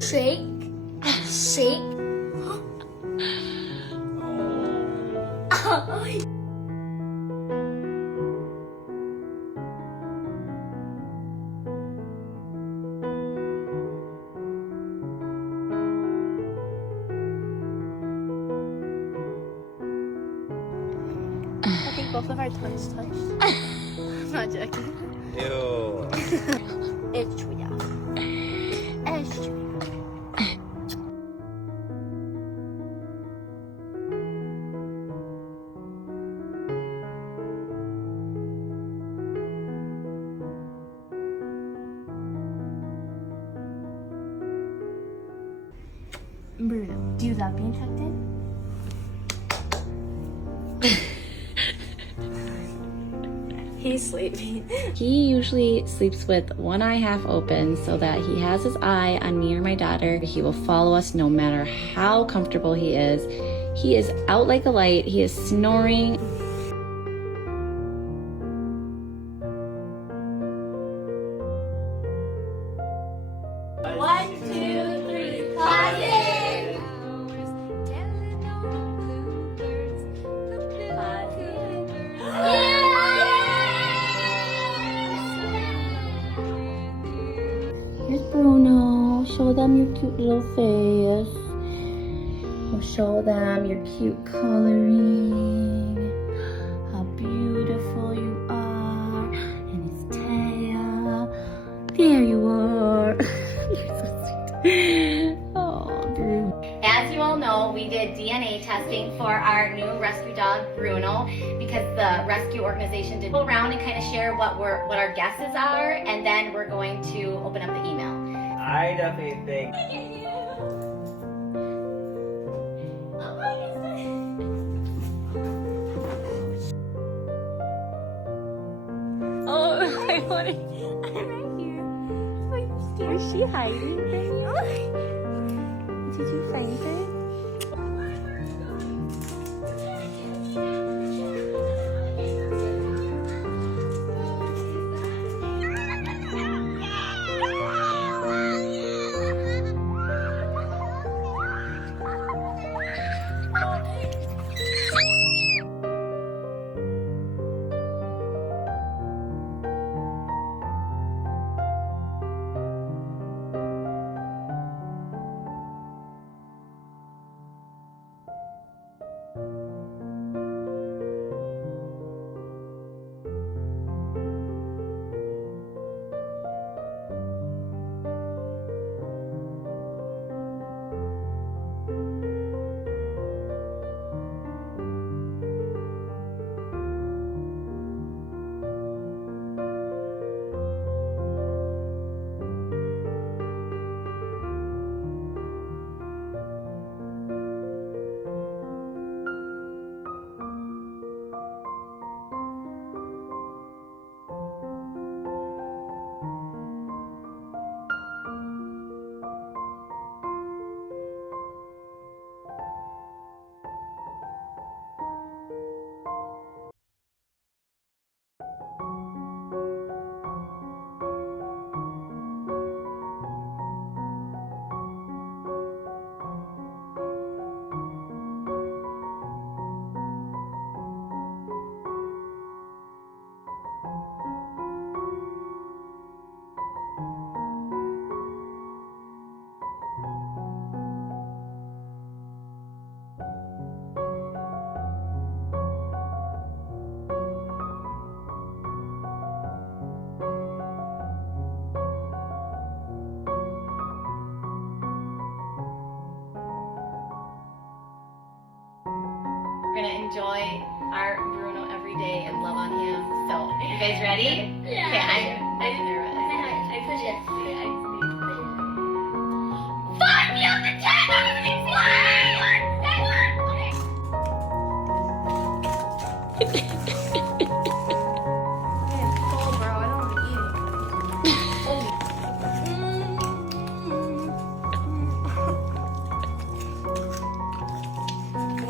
Shake. Shake. I think both of our tongues touched. I'm not joking. Ew. It's true, yeah. It's true. Bruno, do you love being tucked in? He's sleeping. He usually sleeps with one eye half open so that he has his eye on me or my daughter. He will follow us no matter how comfortable he is. He is out like a light. He is snoring. One, two, three, closet! Here's Bruno. Show them your cute little face. We'll show them your cute coloring. How beautiful you are. And his tail. There you are. You're so sweet. Oh, Bruno. As you all know, we did DNA testing for our new rescue dog, Bruno, because the rescue organization did go around and kind of share what our guesses are, and then we're going to open up the email. I definitely think. Oh, I want it. I'm right here. Are you scared? Is she hiding from you? Did you find it? We're gonna enjoy our Bruno every day and love on him. So, you guys ready? Yeah. Okay, I'm nervous. I push it. Find me on the channel! It's cold, bro. I don't want to eat it.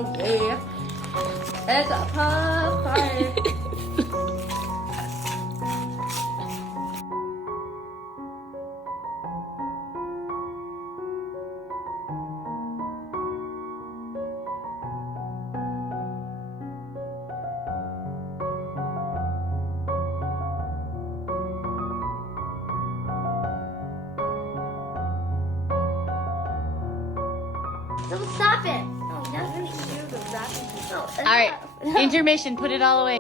Okay. It's a pop party. Don't stop it. No, nothing to do with wrapping people. All right, intermission. Put it all away.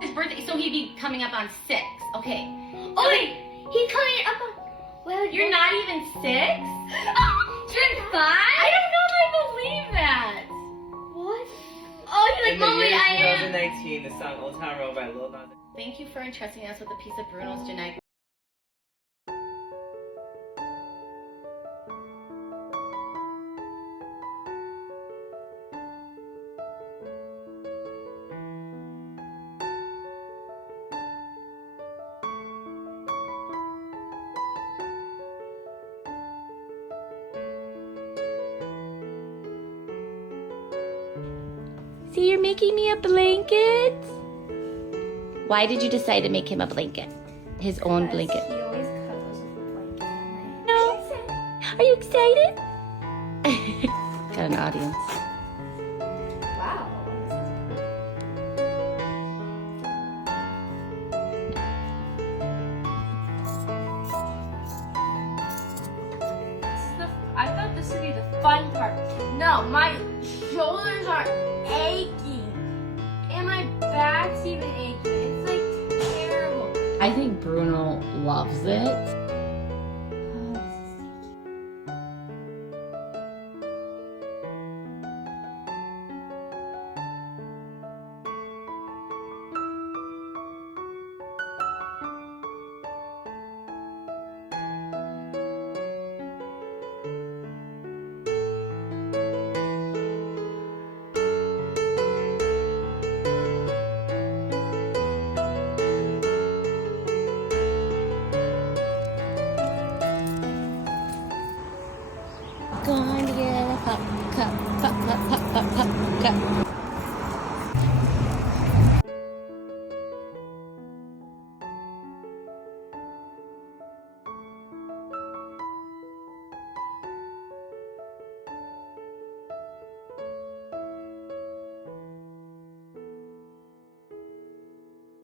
His birthday, so he'd be coming up on 6. Okay. Oh, wait. He's coming up on. Well, You're not even 6? You're 5? I don't know if I believe that. What? Oh, he's like, In the Mommy, year I am. 2019, the song Old Town Road by Lil Nas X. Thank you for entrusting us with a piece of Bruno's genetic. See, you're making me a blanket. Why did you decide to make him a blanket? His own blanket. He always cuddles with a blanket. No. Are you excited? Got an audience. Wow. I thought this would be the fun part. No, my shoulders are aching. And my back's even aching. It's like terrible. I think Bruno loves it. Going to get a pop, cup, pop, pop, pop, pop, pop, cup.